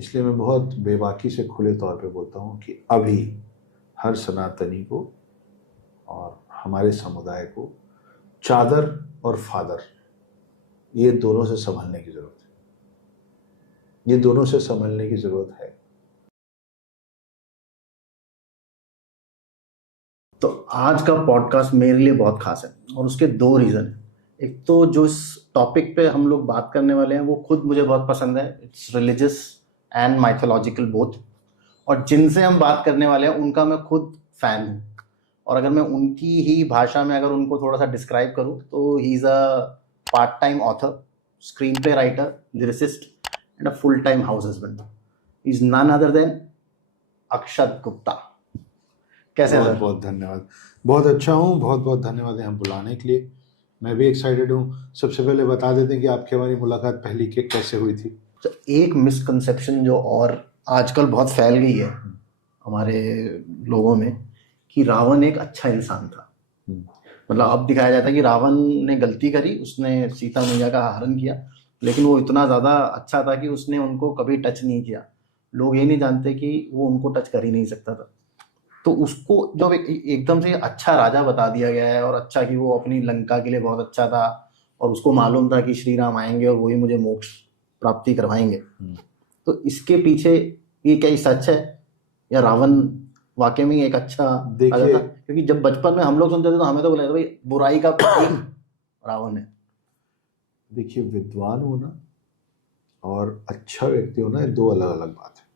इसलिए मैं बहुत बेबाकी से खुले तौर पे बोलता हूँ कि अभी हर सनातनी को और हमारे समुदाय को चादर और फादर, ये दोनों से संभलने की जरूरत है। ये दोनों से संभलने की जरूरत है। तो आज का पॉडकास्ट मेरे लिए बहुत खास है और उसके दो रीज़न हैं। एक तो जो इस टॉपिक पे हम लोग बात करने वाले हैं वो खुद मुझे बहुत पसंद है, it's religious and mythological both. और जिनसे हम बात करने वाले हैं उनका मैं खुद फैन हूँ। और अगर मैं उनकी ही भाषा में अगर उनको थोड़ा सा डिस्क्राइब करूँ तो he is a part time author, screenplay writer, lyricist and a full time house husband. He is none other than Akshat Gupta. कैसे हैं बहुत सर? बहुत धन्यवाद। बहुत अच्छा हूँ, बहुत बहुत धन्यवाद यहाँ बुलाने के लिए। मैं भी एक्साइटेड हूँ। सबसे पहले बता देते हैं कि आपकी हमारी मुलाकात पहली कैसे हुई थी। तो एक मिसकंसेप्शन जो और आजकल बहुत फैल गई है हमारे लोगों में कि रावण एक अच्छा इंसान था। मतलब अब दिखाया जाता है कि रावण ने गलती करी, उसने सीता मैया का हरण किया, लेकिन वो इतना ज़्यादा अच्छा था कि उसने उनको कभी टच नहीं किया। लोग ये नहीं जानते कि वो उनको टच कर ही नहीं सकता था। तो उसको जब एकदम से अच्छा राजा बता दिया गया है और अच्छा कि वो अपनी लंका के लिए बहुत अच्छा था और उसको मालूम था कि श्री राम आएंगे और वही मुझे मोक्ष प्राप्ति करवाएंगे, तो इसके पीछे ये क्या सच है या रावण वाकई में एक अच्छा राजा था? क्योंकि जब बचपन में हम लोग सुनते थे तो हमें तो बोला भाई बुराई का रावण है। देखिए, विद्वान होना और अच्छा व्यक्ति होना, ये दो अलग अलग बात है।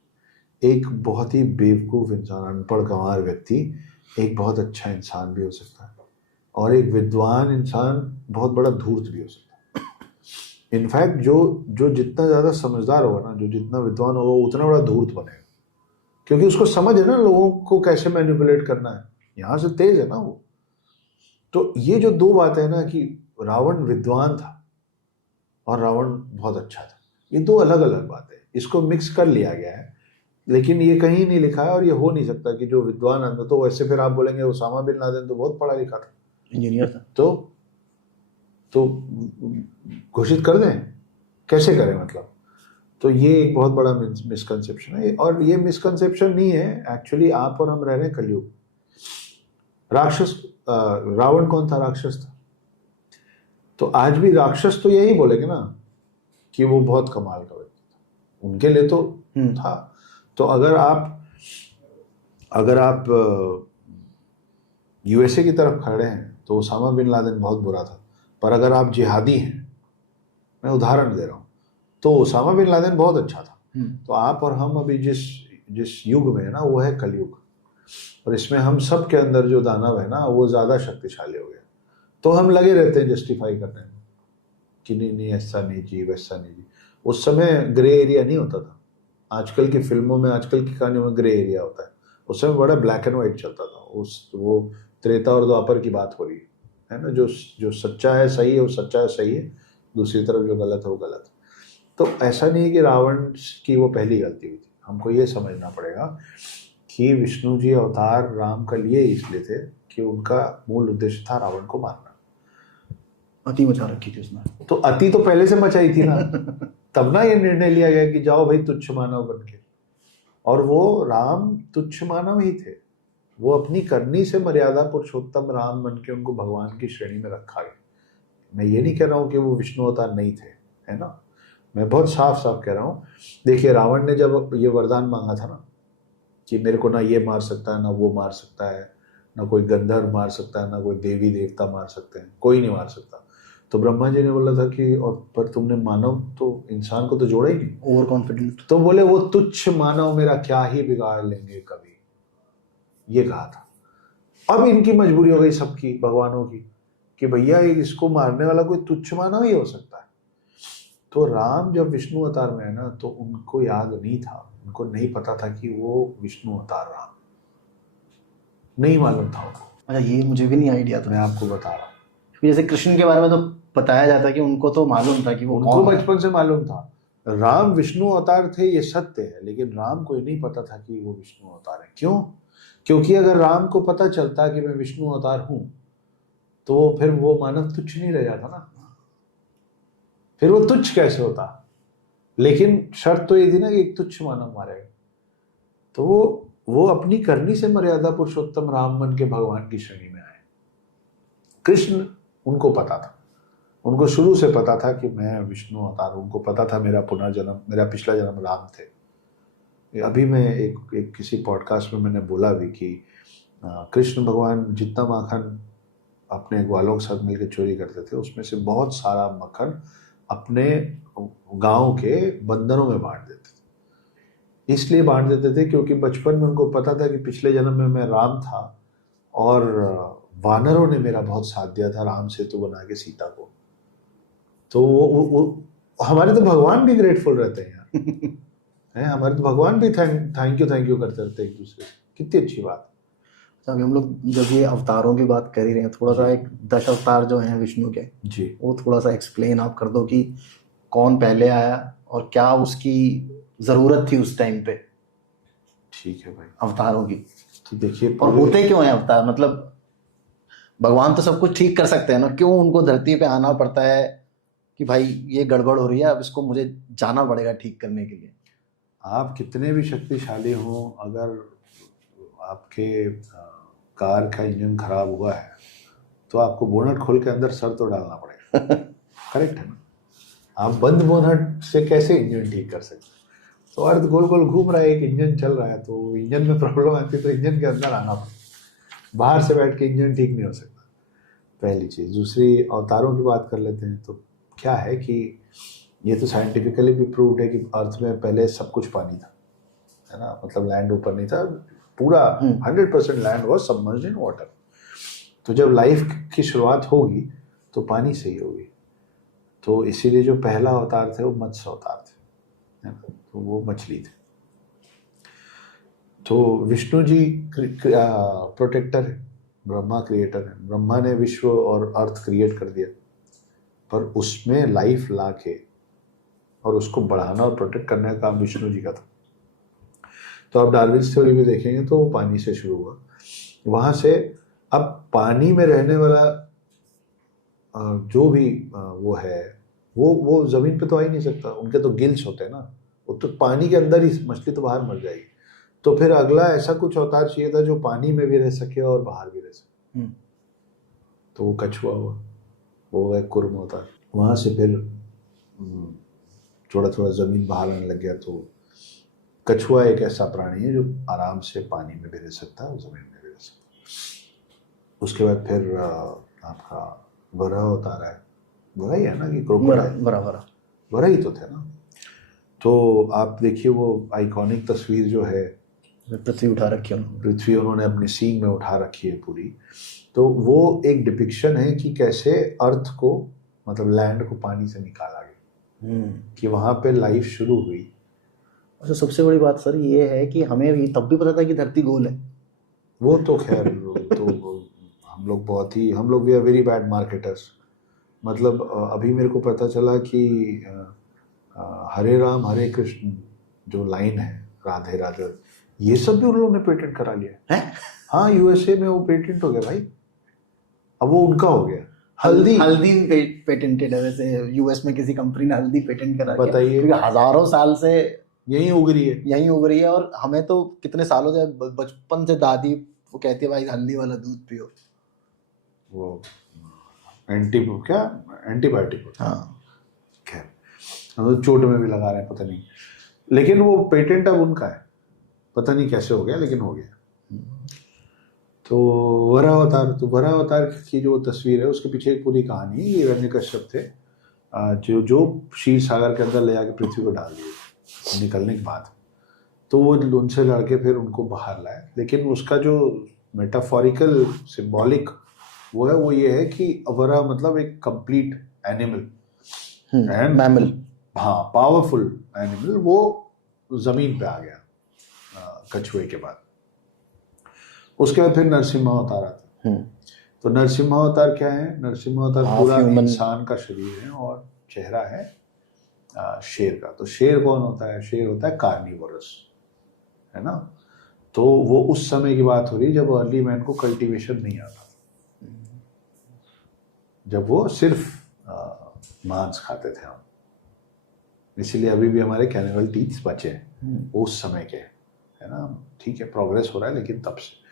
एक बहुत ही बेवकूफ़ इंसान, अनपढ़ गंवार व्यक्ति एक बहुत अच्छा इंसान भी हो सकता है, और एक विद्वान इंसान बहुत बड़ा धूर्त भी हो सकता है। इनफैक्ट जो जो जितना ज़्यादा समझदार होगा ना, जो जितना विद्वान होगा, वो उतना बड़ा धूर्त बनेगा, क्योंकि उसको समझ है ना लोगों को कैसे मैनिपुलेट करना है। यहाँ से तेज है ना वो। तो ये जो दो बातें है ना, कि रावण विद्वान था और रावण बहुत अच्छा था, ये दो अलग अलग बातें, इसको मिक्स कर लिया गया है। लेकिन ये कहीं नहीं लिखा है और ये हो नहीं सकता कि जो विद्वान आदमी, तो वैसे फिर आप बोलेंगे उसामा बिन लादेन तो बहुत पढ़ा लिखा था, इंजीनियर था। तो घोषित कर दें, कैसे करें मतलब। तो ये एक बहुत बड़ा मिसकंसेप्शन है, और ये मिसकंसेप्शन नहीं है एक्चुअली। आप और हम रह रहे हैं कलयुग। राक्षस, रावण कौन था? राक्षस था। तो आज भी राक्षस तो यही बोलेंगे ना कि वो बहुत कमाल का व्यक्ति था, उनके लिए तो था। तो अगर आप यूएसए की तरफ खड़े हैं तो उसामा बिन लादेन बहुत बुरा था, पर अगर आप जिहादी हैं, मैं उदाहरण दे रहा हूँ, तो उसामा बिन लादेन बहुत अच्छा था। तो आप और हम अभी जिस जिस युग में है ना, वो है कलयुग, और इसमें हम सब के अंदर जो दानव है ना, वो ज़्यादा शक्तिशाली हो गया। तो हम लगे रहते हैं जस्टिफाई करने में कि नहीं नहीं, ऐसा नहीं जी, वैसा नहीं जी। उस समय ग्रे एरिया नहीं होता था। आजकल की फिल्मों में, आजकल की कहानियों में ग्रे एरिया होता है। उस समय बड़ा ब्लैक एंड व्हाइट चलता था। वो त्रेता और द्वापर की बात हो रही है ना। जो सच्चा है सही है, वो सच्चा है सही है, दूसरी तरफ जो गलत है वो गलत है। तो ऐसा नहीं है कि रावण की वो पहली गलती हुई थी। हमको ये समझना पड़ेगा कि विष्णु जी अवतार राम का लिए इसलिए थे कि उनका मूल उद्देश्य था रावण को मारना। अति मचा रखी थी उसने। तो अति तो पहले से मचाई थी ना। तब ना ये निर्णय लिया गया कि जाओ भाई तुच्छ मानव बन के। और वो राम तुच्छ मानव ही थे। वो अपनी करनी से मर्यादा पुरुषोत्तम राम बन के उनको भगवान की श्रेणी में रखा गया। मैं ये नहीं कह रहा हूँ कि वो विष्णु अवतार नहीं थे, है ना। मैं बहुत साफ साफ कह रहा हूँ। देखिए, रावण ने जब ये वरदान मांगा था ना कि मेरे को ना ये मार सकता है, ना वो मार सकता है, ना कोई गंधर्व मार सकता है, ना कोई देवी देवता मार सकते हैं, कोई नहीं मार सकता। तो ब्रह्मा जी ने बोला था कि और पर तुमने मानव तो इंसान को तो जोड़ा ही नहीं, ओवर कॉन्फिडेंट। तो बोले वो तुच्छ मानव मेरा क्या ही बिगाड़ लेंगे कभी, ये कहा था। अब इनकी मजबूरी हो गई सबकी, भगवानों की, कि भैया इसको मारने वाला कोई तुच्छ मानव ही हो सकता है। तो राम जब विष्णु अवतार में है ना, तो उनको याद नहीं था, उनको नहीं पता था कि वो विष्णु अवतार राम, नहीं मालूम था उनको। अच्छा, ये मुझे भी नहीं आइडिया था। मैं आपको बता रहा हूँ। जैसे कृष्ण के बारे में तो बताया जाता है कि उनको तो मालूम था कि वो उनको कौन है। बचपन से मालूम था राम विष्णु अवतार थे, ये सत्य है। लेकिन राम को ये नहीं पता था कि वो विष्णु अवतार है। क्यों? क्योंकि अगर राम को पता चलता कि मैं विष्णु अवतार हूं, तो फिर वो मानव तुच्छ नहीं रह जाता ना। फिर वो तुच्छ कैसे होता? लेकिन शर्त तो ये थी ना कि एक तुच्छ मानव मारेगा। तो वो अपनी करनी से मर्यादा पुरुषोत्तम राम बन के भगवान की श्रेणी में आए। कृष्ण उनको पता था, उनको शुरू से पता था कि मैं विष्णु अवतार हूं। उनको पता था मेरा पुनर्जन्म, मेरा पिछला जन्म राम थे। अभी मैं एक किसी पॉडकास्ट में मैंने बोला भी कि कृष्ण भगवान जितना माखन अपने ग्वालों के साथ मिलकर चोरी करते थे, उसमें से बहुत सारा मक्खन अपने गांव के बंदरों में बांट देते थे। इसलिए बांट देते थे क्योंकि बचपन में उनको पता था कि पिछले जन्म में मैं राम था और वानरों ने मेरा बहुत साथ दिया था राम सेतु बना के सीता को। तो वो हमारे तो भगवान भी ग्रेटफुल रहते हैं यार हैं, हमारे तो भगवान भी थैंक यू करते रहते हैं एक दूसरे से। कितनी अच्छी बात। अभी हम लोग जब ये अवतारों की बात कर ही रहे हैं, थोड़ा सा एक 10 अवतार जो हैं विष्णु के जी, वो थोड़ा सा एक्सप्लेन आप कर दो कि कौन पहले आया और क्या उसकी जरूरत थी उस टाइम पे। ठीक है भाई, अवतारों की तो देखिए और होते क्यों हैं अवतार, मतलब भगवान तो सब कुछ ठीक कर सकते हैं ना, क्यों उनको धरती पे आना पड़ता है कि भाई ये गड़बड़ हो रही है, अब इसको मुझे जाना पड़ेगा ठीक करने के लिए। आप कितने भी शक्तिशाली हों, अगर आपके कार का इंजन खराब हुआ है तो आपको बोनट खोल के अंदर सर तो डालना पड़ेगा करेक्ट है ना? आप बंद बोनट से कैसे इंजन ठीक कर सकते? तो अर्थ गोल गोल घूम रहा है, एक इंजन चल रहा है, तो इंजन में प्रॉब्लम आती है तो इंजन के अंदर आना पड़ेगा। बाहर से बैठ के इंजन ठीक नहीं हो सकता, पहली चीज़। दूसरी, अवतारों की बात कर लेते हैं। तो क्या है कि ये तो साइंटिफिकली भी प्रूव्ड है कि अर्थ में पहले सब कुछ पानी था, है ना? मतलब लैंड ऊपर नहीं था, पूरा 100% land was submerged in water. तो जब लाइफ की शुरुआत होगी तो पानी से ही होगी। तो इसीलिए जो पहला अवतार थे वो मत्स्य अवतार थे, है ना? तो वो मछली थे। तो विष्णु जी प्रोटेक्टर है, ब्रह्मा क्रिएटर है। ब्रह्मा ने विश्व और अर्थ क्रिएट कर दिया, पर उसमें लाइफ ला के और उसको बढ़ाना और प्रोटेक्ट करने का काम विष्णु जी का था। तो आप डार्विन थ्योरी में देखेंगे तो वो पानी से शुरू हुआ, वहां से अब पानी में रहने वाला जो भी वो है, वो जमीन पे तो आ ही नहीं सकता, उनके तो गिल्स होते हैं ना, वो तो पानी के अंदर ही, मछली तो बाहर मर जाएगी। तो फिर अगला ऐसा कुछ अवतार चाहिए था जो पानी में भी रह सके और बाहर भी रह सके। तो वो कछुआ हुआ, वो गए कुर्म अवतार। वहां से फिर थोड़ा थोड़ा जमीन बाहर आने लग गया। तो कछुआ एक ऐसा प्राणी है जो आराम से पानी में भी रह सकता है और जमीन में भी रह सकता है। उसके बाद फिर आपका वराह अवतार है। वराह ही है ना कि क्रोकोडाइल? वराह ही तो थे ना। तो आप देखिए वो आइकॉनिक तस्वीर जो है, पृथ्वी उठा रखी है, पृथ्वी उन्होंने अपनी सींग में उठा रखी है पूरी। तो वो एक डिपिक्शन है कि कैसे अर्थ को, मतलब लैंड को पानी से निकाला गया, कि वहां पे लाइफ शुरू हुई। अच्छा, सबसे बड़ी बात सर ये है कि हमें भी तब भी पता था कि धरती गोल है। वो तो खैर तो हम लोग we are very bad marketers. मतलब अभी मेरे को पता चला कि हरे राम हरे कृष्ण जो लाइन है, राधे राधे, ये सब भी उन लोगों ने पेटेंट करा लिया है। हाँ, यूएसए में वो पेटेंट हो गया भाई, अब वो उनका हो गया। हल्दी पेटेंटेड है वैसे, यूएस में किसी कंपनी ने हल्दी पेटेंट करा दिया। बताइए, क्योंकि हजारों साल से यहीं उग रही है, और हमें तो कितने सालों से, बचपन से दादी वो कहती है भाई हल्दी वाला दूध पियो। वो एंटीबायोटिक। हाँ खैर, तो चोट में भी लगा रहे हैं पता नहीं, लेकिन वो पेटेंट अब उनका है, पता नहीं कैसे हो गया लेकिन हो गया। तो वराह अवतार की जो तस्वीर है उसके पीछे एक पूरी कहानी है। ये हिरण्यकश्यप थे जो क्षीर सागर के अंदर ले जाके पृथ्वी को डाल दिए निकलने के बाद। तो वो उनसे लड़के फिर उनको बाहर लाए, लेकिन उसका जो मेटाफोरिकल सिंबॉलिक वो है, वो ये है कि वराह मतलब एक कंप्लीट एनिमल एंड मैमल, हाँ, पावरफुल एनिमल। वो जमीन पे आ गया कछुए के बाद। उसके बाद फिर नरसिम्हा अवतार आता है। तो नरसिम्हा अवतार क्या है? नरसिम्हा अवतार पूरा इंसान का शरीर है और चेहरा है शेर का। तो शेर कौन होता है? शेर होता है कार्निवोरस, है ना? तो वो उस समय की बात हो रही जब अर्ली मैन को कल्टीवेशन नहीं आता, जब वो सिर्फ मांस खाते थे हम। इसीलिए अभी भी हमारे कैनिवल टीथ बचे हैं उस समय के, है ना। ठीक है, प्रोग्रेस हो रहा है, लेकिन तब से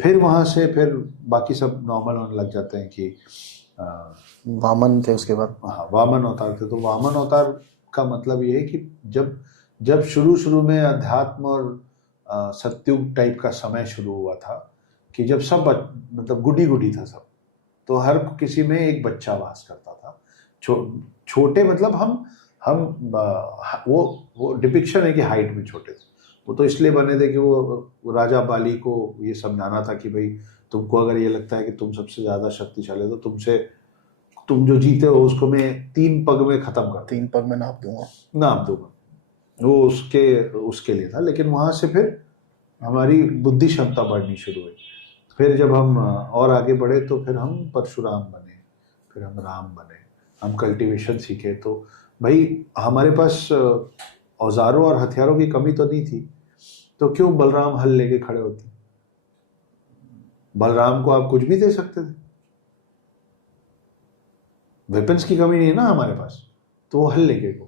फिर वहाँ से फिर बाकी सब नॉर्मल होने लग जाते हैं कि वामन थे उसके बाद। हाँ, वामन अवतार थे। तो वामन अवतार का मतलब ये है कि जब जब शुरू में अध्यात्म और सत्युग टाइप का समय शुरू हुआ था, कि जब सब मतलब गुडी था सब, तो हर किसी में एक बच्चा वास करता था। छोटे मतलब हम वो डिपिक्शन है कि हाइट में छोटे थे। वो तो इसलिए बने थे कि वो राजा बाली को ये समझाना था कि भाई तुमको अगर ये लगता है कि तुम सबसे ज्यादा शक्तिशाली हो, तो तुम जो जीते हो उसको मैं 3 पग में खत्म कर 3 पग में नाप दूंगा। वो उसके लिए था। लेकिन वहां से फिर हमारी बुद्धि क्षमता बढ़नी शुरू हुई। फिर जब हम और आगे बढ़े तो फिर हम परशुराम बने, फिर हम राम बने, हम कल्टीवेशन सीखे। तो भाई हमारे पास औजारों और हथियारों की कमी तो नहीं थी, तो क्यों बलराम हल लेके खड़े होते? बलराम को आप कुछ भी दे सकते थे, वेपन्स की कमी नहीं है ना हमारे पास, तो वो हल लेके खड़े।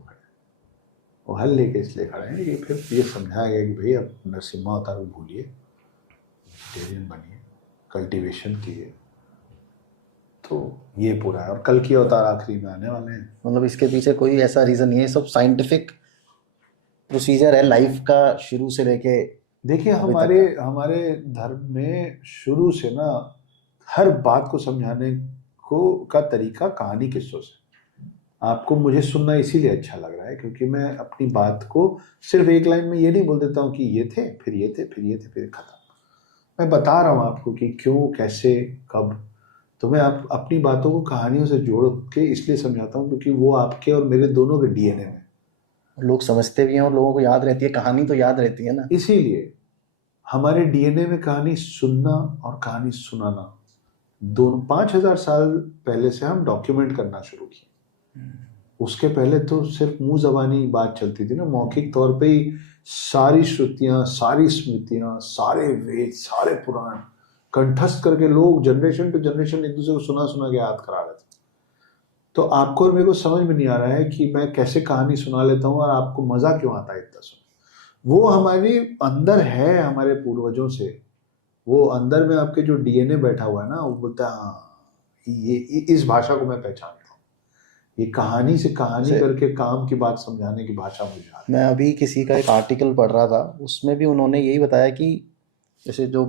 वो हल लेके इसलिए खड़े हैं कि फिर ये समझाया गया कि भाई अब नरसिम्हा अवतार को भूलिए, वेजिटेरियन बनिए, कल्टीवेशन कीजिए। तो ये पूरा है। और कल की अवतार आखिरी में आने वाले हैं। मतलब इसके पीछे कोई ऐसा रीजन नहीं है, सब साइंटिफिक प्रोसीजर है लाइफ का शुरू से लेके। देखिए हमारे धर्म में शुरू से ना हर बात को समझाने का तरीका कहानी किस्सों से। आपको मुझे सुनना इसीलिए अच्छा लग रहा है क्योंकि मैं अपनी बात को सिर्फ एक लाइन में ये नहीं बोल देता हूँ कि ये थे, फिर ये थे, फिर ये थे, फिर खत्म। मैं बता रहा हूँ आपको कि क्यों, कैसे, कब। तो मैं अपनी बातों को कहानियों से जोड़ के इसलिए समझाता हूँ क्योंकि वो आपके और मेरे दोनों के डीएनए में। लोग समझते भी हैं और लोगों को याद रहती है, कहानी तो याद रहती है ना। इसीलिए हमारे डीएनए में कहानी सुनना और कहानी सुनाना दोनों 5000 साल पहले से हम डॉक्यूमेंट करना शुरू किए। उसके पहले तो सिर्फ मुंह जबानी बात चलती थी ना, मौखिक तौर पे ही सारी श्रुतियां, सारी स्मृतियां, सारे वेद, सारे पुराण कंठस्थ करके लोग जनरेशन टू जनरेशन एक दूसरे को सुना के याद करा रहे थे। तो आपको और मेरे को समझ में नहीं आ रहा है कि मैं कैसे कहानी सुना लेता हूँ और आपको मजा क्यों आता है इतना सुन। वो हमारे अंदर है, हमारे पूर्वजों से। वो अंदर में आपके जो डीएनए बैठा हुआ है ना, वो बोलता है हाँ ये इस भाषा को मैं पहचानता हूँ। ये कहानी से कहानी करके काम की बात समझाने की भाषा मुझे आती है। मैं अभी किसी का एक आर्टिकल पढ़ रहा था, उसमें भी उन्होंने यही बताया कि जैसे जो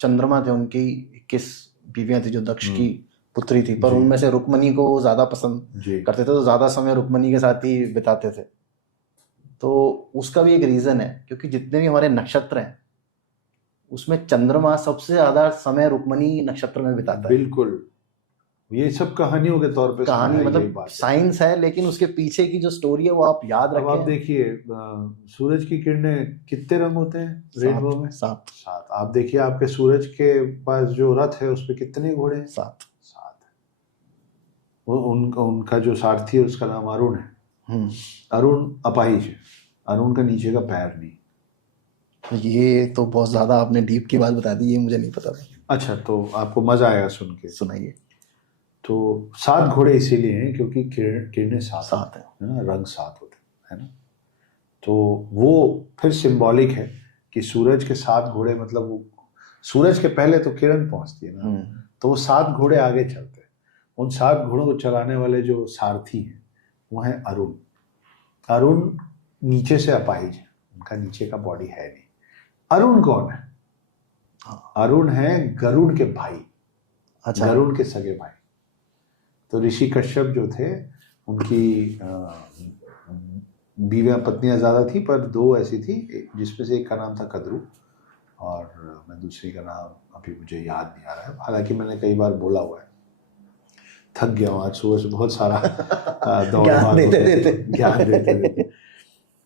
चंद्रमा थे उनकी 21 बीवियां थी जो दक्ष की पुत्री थी, पर उनमें से रुक्मणी को वो ज्यादा पसंद करते थे, तो ज्यादा समय रुक्मणी के साथ ही बिताते थे। तो उसका भी एक रीजन है, क्योंकि जितने भी हमारे नक्षत्र हैं उसमें चंद्रमा सबसे ज्यादा समय रुक्मणी नक्षत्र में बिताता है। बिल्कुल, ये सब कहानियों के तौर पे कहानी मतलब साइंस है, लेकिन उसके पीछे की जो स्टोरी है वो आप याद रखें। अब आप देखिए सूरज की किरणें कितने रंग होते हैं रेनबो में? 7। आप देखिए आपके सूरज के पास जो रथ है उस पे कितने घोड़े हैं? 7 वो उनका जो सारथी है उसका नाम अरुण है। अरुण अपाहिज है, अरुण का नीचे का पैर नहीं। ये तो बहुत ज्यादा आपने डीप की बात बता दी, ये मुझे नहीं पता था। अच्छा, तो आपको मजा आएगा सुन के। सुनाइए। तो 7 घोड़े इसीलिए हैं क्योंकि किरणें 7 है ना, रंग 7 होते हैं ना। तो वो फिर सिंबॉलिक है कि सूरज के 7 घोड़े, मतलब वो सूरज के पहले तो किरण पहुंचती है ना, तो वो 7 घोड़े आगे चलते हैं। उन 7 घोड़ों को चलाने वाले जो सारथी हैं वो हैं अरुण। अरुण नीचे से अपाहिज है, उनका नीचे का बॉडी है नहीं। अरुण कौन है? अरुण है गरुड़ के भाई। अच्छा, गरुड़ के सगे भाई। तो ऋषि कश्यप जो थे उनकी बीवियां पत्नियां ज्यादा थी, पर 2 ऐसी थी जिसमें से एक का नाम था कद्रू और मैं दूसरी का नाम अभी मुझे याद नहीं आ रहा है, हालांकि मैंने कई बार बोला हुआ है। थक गया हूँ आज सुबह से बहुत सारा ज्ञान देते।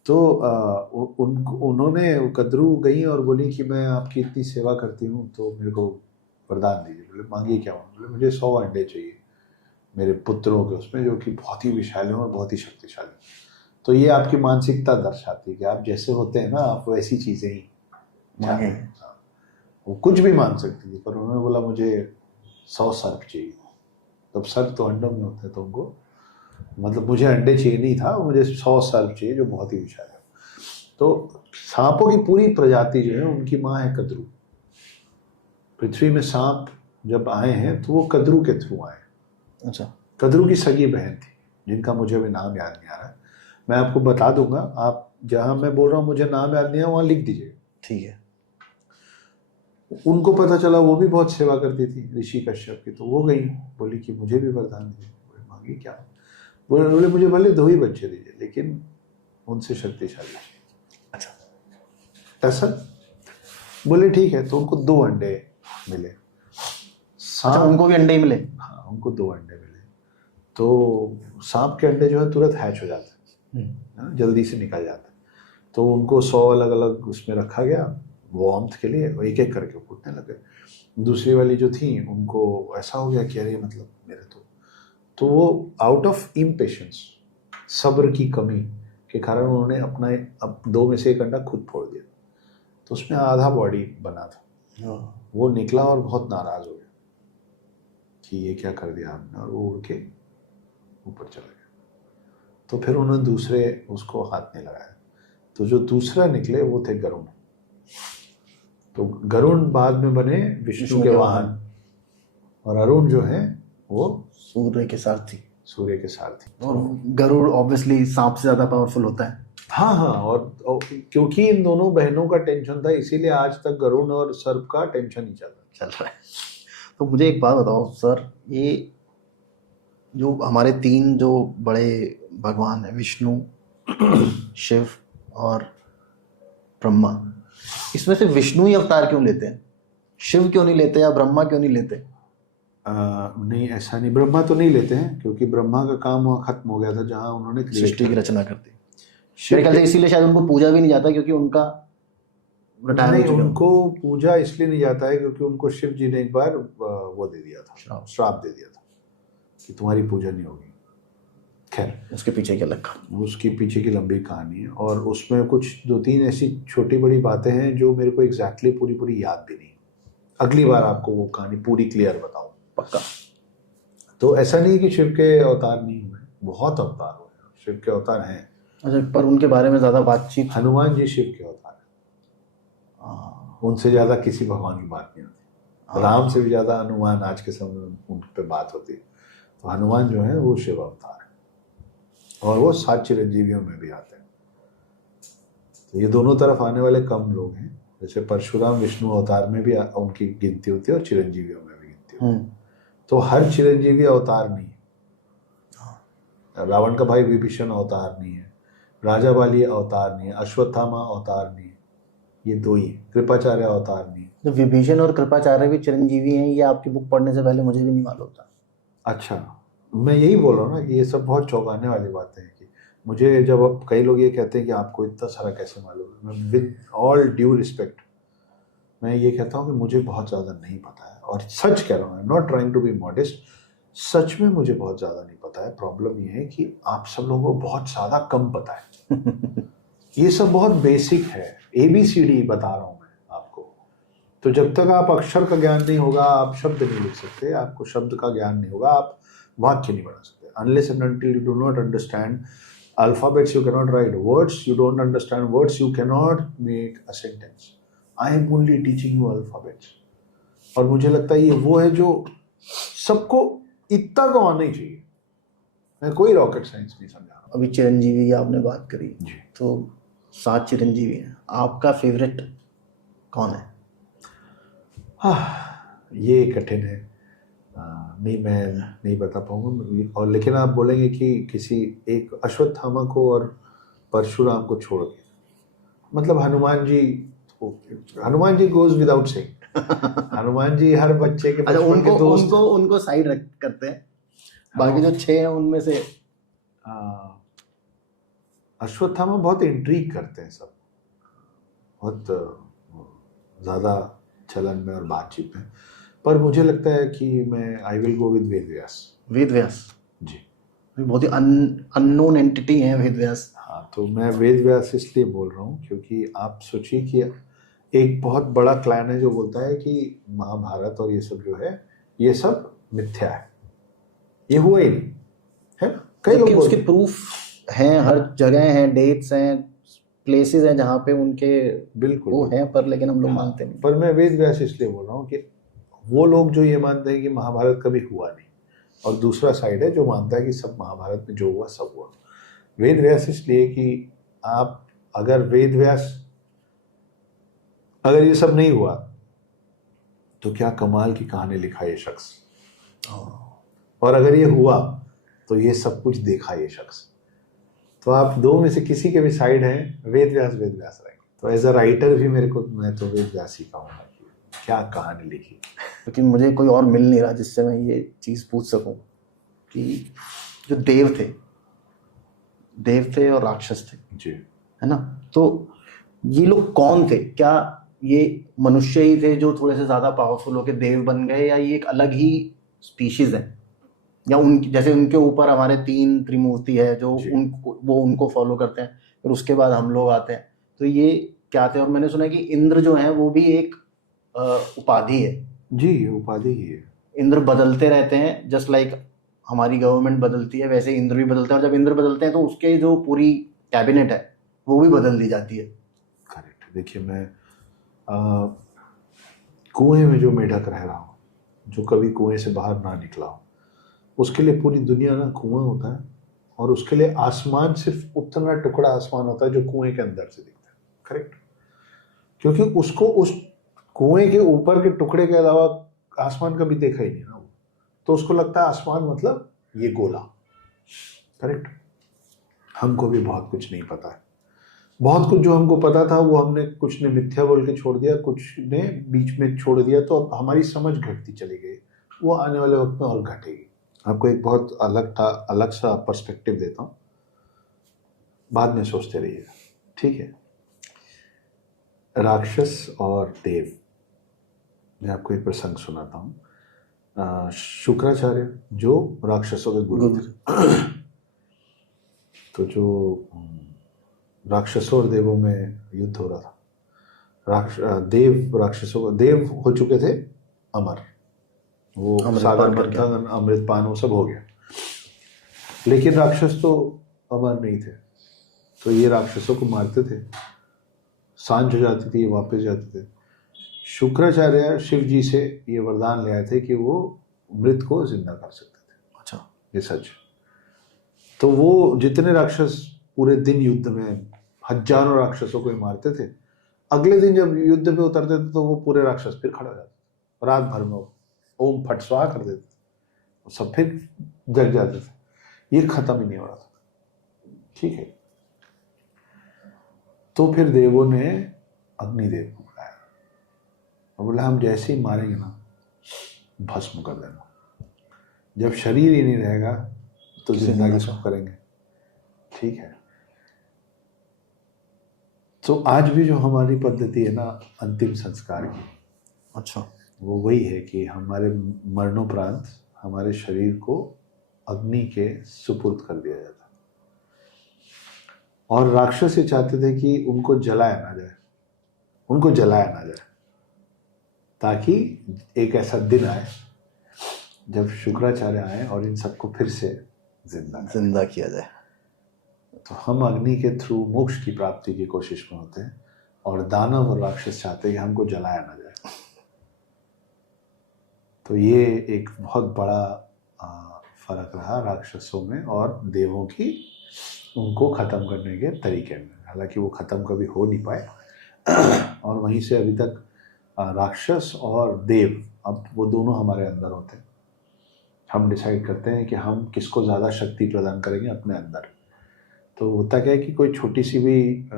तो उन्होंने कद्रू गई और बोली कि मैं आपकी इतनी सेवा करती हूँ तो मेरे को वरदान दीजिए। बोले मांगिए क्या? बोले मुझे 100 अंडे चाहिए मेरे पुत्रों के उसमें, जो कि बहुत ही विशाल और बहुत ही शक्तिशाली। तो ये आपकी मानसिकता दर्शाती है कि आप जैसे होते हैं ना, आप वैसी चीजें ही मांगे। वो कुछ भी मांग सकती थी, पर उन्होंने बोला मुझे 100 सर्प चाहिए। तब सर्प तो अंडों में होते हैं, तो उनको मतलब मुझे अंडे चाहिए नहीं था, मुझे 100 सर्प चाहिए, जो बहुत ही विशाल है। तो सांपों की पूरी प्रजाति जो है उनकी माँ है कद्रू। पृथ्वी में सांप जब आए हैं तो वो कद्रू के थ्रू आए। अच्छा। कद्रू की सगी बहन थी, जिनका मुझे अभी नाम याद नहीं आ रहा है, मैं आपको बता दूंगा, आप जहां मैं बोल रहा हूँ मुझे नाम याद नहीं है वहां लिख दीजिए। ठीक है। उनको पता चला वो भी बहुत सेवा करती थी ऋषि कश्यप की, तो वो गई, बोली कि मुझे भी वरदान दीजिए। मांगी क्या? बोले मुझे भले 2 ही बच्चे दीजिए, लेकिन उनसे शक्तिशाली। अच्छा। ऐसा? बोले ठीक है। तो उनको 2 अंडे मिले। अच्छा, उनको भी अंडे ही मिले? हाँ, उनको 2 अंडे मिले। तो सांप के अंडे जो है तुरंत हैच हो जाते हैं, जल्दी से निकल जाते हैं। तो उनको 100 अलग अलग उसमें रखा गया वार्मथ के लिए, एक एक करके फूटने लगे। दूसरी वाली जो थी उनको ऐसा हो गया कि अरे मतलब मेरे तो वो आउट ऑफ इम्पेशंस, सब्र की कमी के कारण उन्होंने अपना अब 2 में से 1 अंडा खुद फोड़ दिया। तो उसमें आधा बॉडी बना था। वो निकला और बहुत नाराज हो गया कि ये क्या कर दिया आपने, और वो उड़ के ऊपर चला गया। तो फिर उन्होंने दूसरे उसको हाथ नहीं लगाया। तो जो दूसरा निकले वो थे गरुण। तो गरुण बाद में बने विष्णु के वाहन, और अरुण जो है वो सूर्य के सारथी। सूर्य के सारथी। और गरुड़ ऑब्वियसली सांप से ज्यादा पावरफुल होता है। हाँ हाँ, और क्योंकि इन दोनों बहनों का टेंशन था, इसीलिए आज तक गरुण और सर्प का टेंशन ही चल रहा है। तो मुझे एक बात बताओ सर, ये जो हमारे 3 जो बड़े भगवान है, विष्णु, शिव और ब्रह्मा, इसमें से विष्णु ही अवतार क्यों लेते हैं? शिव क्यों नहीं लेते या ब्रह्मा क्यों नहीं लेते? नहीं, ऐसा नहीं, ब्रह्मा तो नहीं लेते हैं, क्योंकि ब्रह्मा का काम वहाँ खत्म हो गया था जहाँ उन्होंने सृष्टि की रचना कर दी। मेरे ख्याल से इसीलिए शायद उनको पूजा भी नहीं जाता, क्योंकि उनका नहीं, उनको पूजा इसलिए नहीं जाता है क्योंकि उनको शिव जी ने एक बार वो दे दिया था, श्राप दे दिया था कि तुम्हारी पूजा नहीं होगी। खैर, उसके पीछे क्या लगा, उसके पीछे की लंबी कहानी है, और उसमें कुछ 2-3 ऐसी छोटी बड़ी बातें हैं जो मेरे को एग्जैक्टली पूरी याद भी नहीं। अगली बार आपको वो कहानी पूरी क्लियर बताऊं, पक्का। तो ऐसा नहीं कि शिव के अवतार नहीं हुए, बहुत अवतार हुए, शिव के अवतार हैं। अच्छा, पर उनके बारे में ज्यादा बातचीत। हनुमान जी शिव के अवतार हैं, उनसे ज्यादा किसी भगवान की बात नहीं होती। राम से भी ज्यादा हनुमान आज के समय में उन पे बात होती है। तो हनुमान जो है वो शिव अवतार है, और वो 7 चिरंजीवियों में भी आते हैं। तो ये दोनों तरफ आने वाले कम लोग हैं। जैसे परशुराम विष्णु अवतार में भी उनकी गिनती होती है और चिरंजीवियों में भी गिनती होती है। तो हर चिरंजीवी अवतार नहीं है। रावण का भाई विभीषण अवतार नहीं है, राजा बाली अवतार नहीं है, अश्वत्थामा अवतार नहीं है, ये 2 ही। कृपाचार्य अवतार नहीं है। तो विभीषण और कृपाचार्य भी चिरंजीवी हैं, ये आपकी बुक पढ़ने से पहले मुझे भी नहीं मालूम था। अच्छा, मैं यही बोल रहा हूँ ना कि ये सब बहुत चौंकाने वाली बातें हैं। कि मुझे जब अब कई लोग ये कहते हैं कि आपको इतना सारा कैसे मालूम है, मैं विद ऑल ड्यू रिस्पेक्ट मैं ये कहता हूँ कि मुझे बहुत ज़्यादा नहीं पता है, और सच कह रहा हूँ, not trying to be modest, सच में मुझे बहुत ज़्यादा नहीं पता है। प्रॉब्लम ये है कि आप सब लोगों को बहुत ज़्यादा कम पता है। ये सब बहुत बेसिक है, ABCD बता रहा हूँ मैं आपको। तो जब तक आप अक्षर का ज्ञान नहीं होगा, आप शब्द नहीं लिख सकते, आपको शब्द का ज्ञान नहीं होगा, आप वाक्य नहीं बना सकते। Unless and until you do not understand alphabets, you cannot right words, you don't understand words, you cannot make a sentence. I am only teaching you alphabets. और मुझे लगता है ये वो है जो सबको इतना तो आना ही चाहिए। मैं कोई रॉकेट साइंस नहीं समझा रहा। अभी चिरंजीवी की आपने बात करी जी। तो 7 चिरंजीवी हैं, आपका फेवरेट कौन है? ये कठिन है, नहीं, मैं नहीं बता पाऊंगा। और लेकिन आप बोलेंगे कि किसी एक अश्वत्थामा को और परशुराम को छोड़ के, मतलब Hanuman ji goes without saying. Hanuman ji हर बच्चे के बचपन के दोस्त। उनको साइड रख करते हैं, बाकी जो 6 हैं उनमें से अश्वत्थामा बहुत इंट्रीग करते हैं, सब बहुत ज़्यादा चलन में और बातचीत में। पर मुझे लगता है कि मैं I will go with Vedvyas. Vedvyas ji, बहुत ही अननोन एंटिटी है वेदव्यास। हाँ, तो मैं वेदव्यास इसलिए बोल रहा हूँ क्योंकि आप सोचिए कि एक बहुत बड़ा क्लैन है जो बोलता है कि महाभारत और ये सब जो है, ये सब मिथ्या है, ये हुआ ही नहीं है ना। कई लोग उसके प्रूफ हैं, हर जगह हैं, डेट्स हैं, प्लेसेस हैं जहाँ पे उनके बिल्कुल वो हैं, पर लेकिन हम लोग मानते नहीं। पर मैं वेद व्यास इसलिए बोल रहा हूँ कि वो लोग जो ये मानते हैं कि महाभारत कभी हुआ नहीं, और दूसरा साइड है जो मानता है कि सब महाभारत में जो हुआ सब हुआ। वेद व्यास इसलिए कि आप अगर वेद व्यास, अगर ये सब नहीं हुआ तो क्या कमाल की कहानी लिखा ये शख्स, और अगर ये हुआ तो ये सब कुछ देखा ये शख्स। तो आप दो में से किसी के भी साइड हैं, वेद व्यास रहेंगे। तो एज अ राइटर भी मैं तो वेद व्यास ही कहूँगा कि क्या कहानी लिखी। लेकिन मुझे कोई और मिल नहीं रहा जिससे मैं ये चीज़ पूछ सकूं कि जो देव थे और राक्षस थे जी, है ना, तो ये लोग कौन थे? क्या ये मनुष्य ही थे जो थोड़े से ज़्यादा पावरफुल होकर देव बन गए, या ये एक अलग ही स्पीशीज है, या जैसे उनके ऊपर हमारे 3 त्रिमूर्ति है जो उनको फॉलो करते हैं, फिर उसके बाद हम लोग आते हैं, तो ये क्या थे? और मैंने सुना है कि इंद्र जो है वो भी एक उपाधि है। जी, उपाधि ही है। इंद्र बदलते रहते हैं, जस्ट लाइक हमारी गवर्नमेंट बदलती है वैसे इंद्र भी बदलते हैं, और जब इंद्र बदलते हैं तो उसके जो पूरी कैबिनेट है वो भी बदल दी जाती है। करेक्ट। देखिए, मैं कुएं में जो मेढक रह रहा हूँ, जो कभी कुएं से बाहर ना निकला हो, उसके लिए पूरी दुनिया ना कुआं होता है, और उसके लिए आसमान सिर्फ उतना टुकड़ा आसमान होता है जो कुएं के अंदर से दिखता है। करेक्ट। क्योंकि उसको उस कुएं के ऊपर के टुकड़े के अलावा आसमान कभी देखा ही नहीं ना, तो उसको लगता है आसमान मतलब ये गोला। करेक्ट। हमको भी बहुत कुछ नहीं पता है, बहुत कुछ जो हमको पता था वो हमने कुछ ने मिथ्या बोल के छोड़ दिया, कुछ ने बीच में छोड़ दिया, तो अब हमारी समझ घटती चली गई, वो आने वाले वक्त में और घटेगी। आपको एक बहुत अलग सा पर्सपेक्टिव देता हूँ, बाद में सोचते रहिएगा, ठीक है। राक्षस और देव, मैं आपको एक प्रसंग सुनाता हूँ। शुक्राचार्य जो राक्षसों के गुरु थे, तो जो राक्षसों और देवों में युद्ध हो रहा था, देव हो चुके थे अमर, वो सागर मंथन अमृतपान वो सब हो गया, लेकिन राक्षस तो अमर नहीं थे, तो ये राक्षसों को मारते थे, सांझ हो जाती थी, ये वापस जाते थे। शुक्राचार्य शिव जी से ये वरदान ले आए थे कि वो मृत को जिंदा कर सकते थे। अच्छा, ये सच। तो वो जितने राक्षस पूरे दिन युद्ध में हजारों राक्षसों को ही मारते थे, अगले दिन जब युद्ध पे उतरते थे तो वो पूरे राक्षस फिर खड़ा हो जाते थे, रात भर में ओम फट स्वाहा कर देते थे, सब फिर जग जाते थे, ये खत्म ही नहीं हो रहा था। ठीक है। तो फिर देवों ने अग्निदेव को बुलाया और बोला हम जैसे ही मारेंगे ना भस्म कर देना, जब शरीर ही नहीं रहेगा तो जिंदा किसको करेंगे। ठीक है। तो आज भी जो हमारी पद्धति है ना अंतिम संस्कार की, अच्छा, वो वही है कि हमारे मरणोपरांत हमारे शरीर को अग्नि के सुपुर्द कर दिया जाता, और राक्षस ये चाहते थे कि उनको जलाया ना जाए, ताकि एक ऐसा दिन आए जब शुक्राचार्य आए और इन सबको फिर से जिंदा किया जाए। तो हम अग्नि के थ्रू मोक्ष की प्राप्ति की कोशिश में होते हैं, और दानव और राक्षस चाहते हैं कि हमको जलाया ना जाए। तो ये एक बहुत बड़ा फर्क रहा राक्षसों में और देवों की उनको खत्म करने के तरीके में। हालांकि वो खत्म कभी हो नहीं पाए, और वहीं से अभी तक राक्षस और देव अब वो दोनों हमारे अंदर होते हैं। हम डिसाइड करते हैं कि हम किसको ज़्यादा शक्ति प्रदान करेंगे अपने अंदर। तो होता क्या है कि कोई छोटी सी भी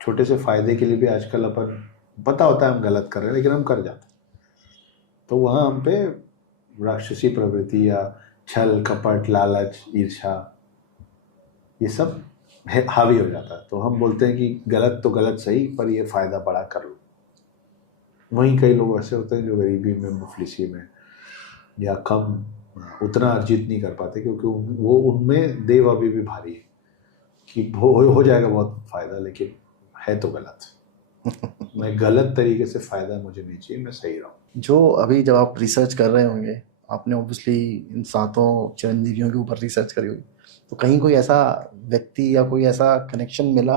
छोटे से फायदे के लिए भी आजकल अपन पता होता है हम गलत कर रहे हैं, लेकिन हम कर जाते हैं, तो वहाँ हम पे राक्षसी प्रवृत्ति या छल कपट लालच ईर्ष्या ये सब हावी हो जाता है। तो हम बोलते हैं कि गलत तो गलत सही, पर ये फ़ायदा बड़ा कर लो। वहीं कई लोग ऐसे होते हैं जो गरीबी में मुफलिसी में या कम उतना अर्जित नहीं कर पाते, क्योंकि वो उनमें देव अभी भी भारी है कि हो जाएगा बहुत फ़ायदा, लेकिन है तो गलत मैं गलत तरीके से फ़ायदा मुझे नहीं चाहिए, मैं सही रहूँ। जो अभी जब आप रिसर्च कर रहे होंगे आपने ऑब्वियसली इन 7 चिरंजीवियों के ऊपर रिसर्च करी होगी, तो कहीं कोई ऐसा व्यक्ति या कोई ऐसा कनेक्शन मिला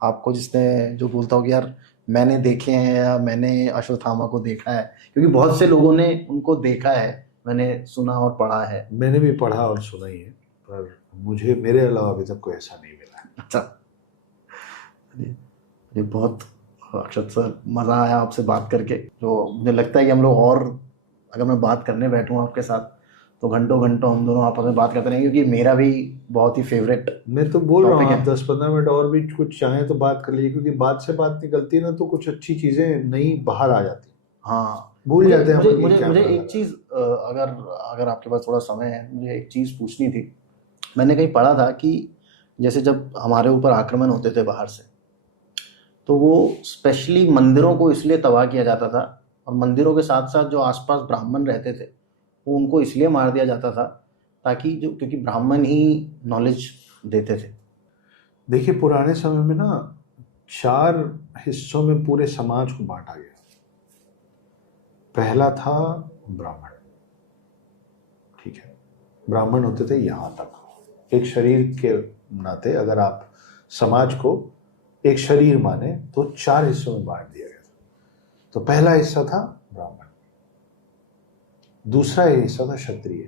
आपको जिसने जो बोलता हो कि यार मैंने देखे हैं या मैंने अश्वत्थामा को देखा है? क्योंकि बहुत से लोगों ने उनको देखा है, मैंने सुना और पढ़ा है। मैंने भी पढ़ा और सुना ही है, पर मुझे मेरे अलावा अभी तक कोई ऐसा नहीं मिला है। अच्छा, ये बहुत अक्षत सर मज़ा आया आपसे बात करके। जो मुझे लगता है कि हम लोग और अगर मैं बात करने बैठूँ आपके साथ तो घंटों घंटों हम दोनों आपस में बात करते रहेंगे, क्योंकि मेरा भी बहुत ही फेवरेट मैं तो बोल रहा हूँ topic आप है। 10-15 मिनट और भी कुछ चाहें तो बात कर लीजिए, क्योंकि बात से बात निकलती है ना तो कुछ अच्छी चीजें नई बाहर आ जाती, हाँ, भूल जाते हैं मुझे हम कि मुझे क्या मुझे पढ़ा एक था। चीज़ अगर अगर आपके पास थोड़ा समय है, मुझे एक चीज़ पूछनी थी। मैंने कहीं पढ़ा था कि जैसे जब हमारे ऊपर आक्रमण होते थे बाहर से, तो वो स्पेशली मंदिरों को इसलिए तबाह किया जाता था, और मंदिरों के साथ साथ जो आसपास ब्राह्मण रहते थे वो उनको इसलिए मार दिया जाता था ताकि जो, क्योंकि ब्राह्मण ही नॉलेज देते थे। देखिए पुराने समय में ना 4 हिस्सों में पूरे समाज को बांटा गया। पहला था ब्राह्मण, ठीक है, ब्राह्मण होते थे यहाँ तक, एक शरीर के नाते अगर आप समाज को एक शरीर माने तो 4 हिस्सों में बांट दिया गया था। तो पहला हिस्सा था ब्राह्मण, दूसरा हिस्सा था क्षत्रिय।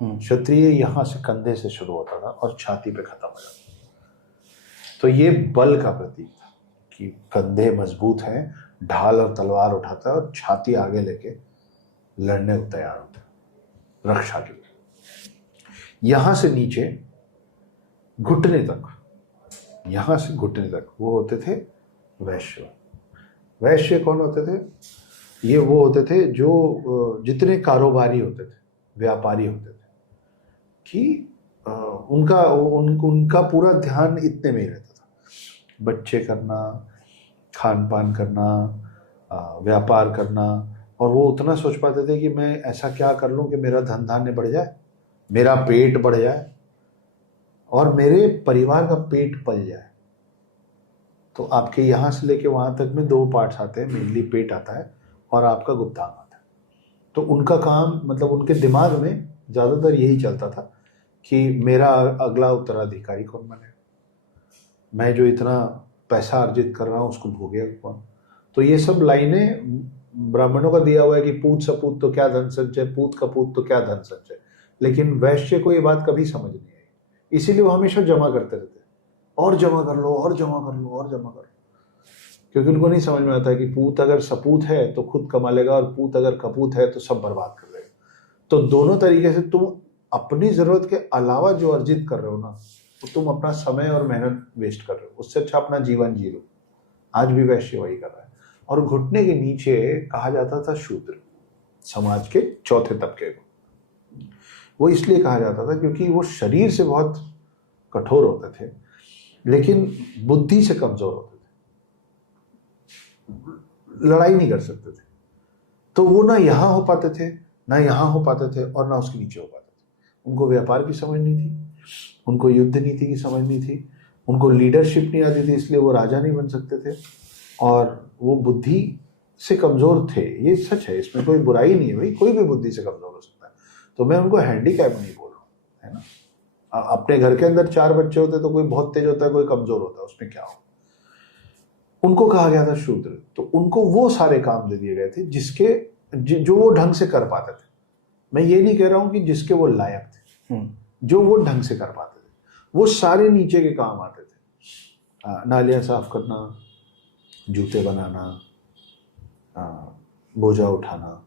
क्षत्रिय यहां से कंधे से शुरू होता था और छाती पे खत्म हो जाता था। तो ये बल का प्रतीक था कि कंधे मजबूत हैं, ढाल और तलवार उठाता है और छाती आगे लेके लड़ने को तैयार होता है रक्षा के लिए। यहां से नीचे घुटने तक, यहां से घुटने तक वो होते थे वैश्य। वैश्य कौन होते थे? ये वो होते थे जो जितने कारोबारी होते थे, व्यापारी होते थे, कि उनका पूरा ध्यान इतने में ही रहता था, बच्चे करना, खान पान करना, व्यापार करना। और वो उतना सोच पाते थे कि मैं ऐसा क्या कर लूं कि मेरा धन धान्य बढ़ जाए, मेरा पेट बढ़ जाए और मेरे परिवार का पेट पल जाए। तो आपके यहाँ से लेके वहां तक में 2 पार्ट्स आते हैं, मेनली पेट आता है और आपका गुप्तांग आता है। तो उनका काम, मतलब उनके दिमाग में ज़्यादातर यही चलता था कि मेरा अगला उत्तराधिकारी कौन बने, मैं जो इतना पैसा अर्जित कर रहा हूँ उसको भोगेगा कौन। तो ये सब लाइनें ब्राह्मणों का दिया हुआ है कि पूत सपूत तो क्या धन संचय, पूत कपूत तो क्या धन संचय। लेकिन वैश्य को ये बात कभी समझ नहीं आई, इसीलिए वो हमेशा जमा करते रहते, और जमा कर लो और जमा कर लो और जमा कर लो, क्योंकि उनको नहीं समझ में आता है कि पूत अगर सपूत है तो खुद कमा लेगा और पूत अगर कपूत है तो सब बर्बाद कर देगा। तो दोनों तरीके से तुम अपनी जरूरत के अलावा जो अर्जित कर रहे हो ना, तो तुम अपना समय और मेहनत वेस्ट कर रहे हो, उससे अच्छा अपना जीवन जी लो। आज भी वैश्य वही कर रहा है। और घुटने के नीचे कहा जाता था शूद्र, समाज के चौथे तबके को। वो इसलिए कहा जाता था क्योंकि वो शरीर से बहुत कठोर होते थे लेकिन बुद्धि से कमजोर होते थे, लड़ाई नहीं कर सकते थे। तो वो ना यहाँ हो पाते थे, ना यहाँ हो पाते थे और ना उसके नीचे हो पाते थे। उनको व्यापार की समझ नहीं थी, उनको युद्ध नीति की समझ नहीं थी, उनको लीडरशिप नहीं आती थी, इसलिए वो राजा नहीं बन सकते थे और वो बुद्धि से कमजोर थे। ये सच है, इसमें कोई बुराई नहीं है भाई, कोई भी बुद्धि से कमजोर हो सकता है। तो मैं उनको हैंडीकैप नहीं बोल रहा हूँ, है ना। अपने घर के अंदर 4 बच्चे होते तो कोई बहुत तेज होता है, कोई कमजोर होता है, उसमें क्या हो। उनको कहा गया था शूद्र। तो उनको वो सारे काम दे दिए गए थे जिसके जो वो ढंग से कर पाते थे। मैं ये नहीं कह रहा हूं कि जिसके वो लायक थे, जो वो ढंग से कर पाते थे, वो सारे नीचे के काम आते थे। नालियां साफ करना, जूते बनाना, बोझा उठाना,